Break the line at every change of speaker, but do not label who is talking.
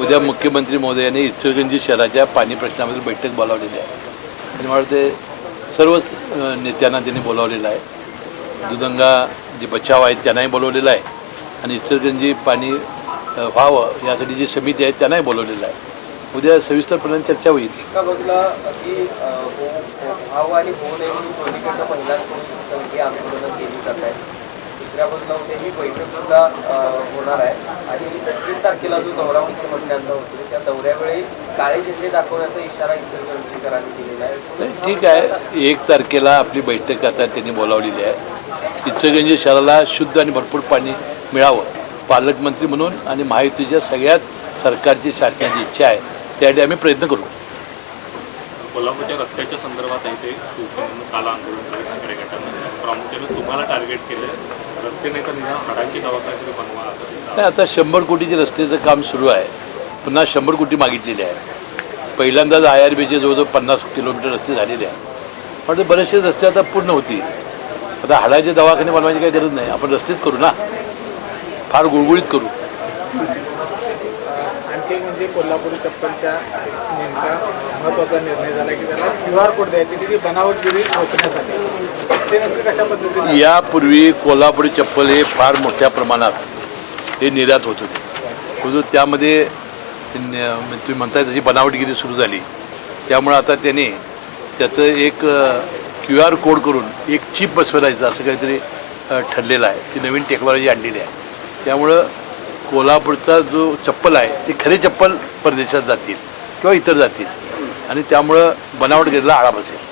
उद्या मुख्यमंत्री महोदयांनी इचलगंजी शहराच्या पाणी प्रश्नाबद्दल बैठक बोलावलेली आहे. आणि मला ते सर्वच नेत्यांना त्यांनी बोलावलेलं आहे. दुदंगा जे बचाव आहेत त्यांनाही बोलवलेलं आहे. आणि इचलगंजी पाणी व्हावं यासाठी जी समिती आहे त्यांनाही बोलवलेलं आहे. उद्या सविस्तरपणे चर्चा होईल.
आणि दुसऱ्या बाजूला उद्या ही बैठक सुद्धा होणार आहे. आणि तीन तारखेला जो दौरा मुख्यमंत्र्यांचा होतो त्या दौऱ्यावेळी काळे झेंडे दाखवण्याचा इशारा इचलकरंजीकरांनी दिलेला आहे.
ठीक आहे. एक तारखेला आपली बैठक आता त्यांनी बोलावलेली आहे. इचलगंजी शहराला शुद्ध आणि भरपूर पाणी मिळावं पालकमंत्री म्हणून आणि महायुतीच्या सगळ्यात सरकारची शासनाची इच्छा आहे त्यासाठी आम्ही प्रयत्न करू.
कोल्हापूरच्या रस्त्याच्या संदर्भात आहे ते काल आंदोलन केलं ठाकरे गटानं प्रामुख्याने तुम्हाला टार्गेट केलं नाही
आता शंभर कोटीचे रस्त्याचं काम सुरू आहे. पुन्हा शंभर कोटी मागितलेली आहे. पहिल्यांदाच आय आर बीचे जवळजवळ पन्नास किलोमीटर रस्ते झालेले आहेत. पण ते बरेचसे रस्ते आता पूर्ण होतील. आता हाडाचे दवाखाने बनवायची काही गरज नाही. आपण रस्तेच करू ना. फार गुळगुळीत करू.
आणखी म्हणजे कोल्हापुरी चप्पलच्या नेमका महत्त्वाचा निर्णय झाला की त्याला क्यू आर कोड द्यायचे की ती बनावटगिरी रोखण्यासाठी
यापूर्वी कोल्हापुरी चप्पल हे फार मोठ्या प्रमाणात हे निर्यात होत होते. परंतु त्यामध्ये तुम्ही म्हणताय त्याची बनावटगिरी सुरू झाली. त्यामुळे आता त्याने त्याचं एक क्यू आर कोड करून एक चिप बसवायचं असं काहीतरी ठरलेलं आहे. ती नवीन टेक्नॉलॉजी आणलेली आहे. त्यामुळं कोल्हापूरचा जो चप्पल आहे ते खरे चप्पल परदेशात जातील किंवा इतर जातील. आणि त्यामुळं बनावटगिरीला आळा बसेल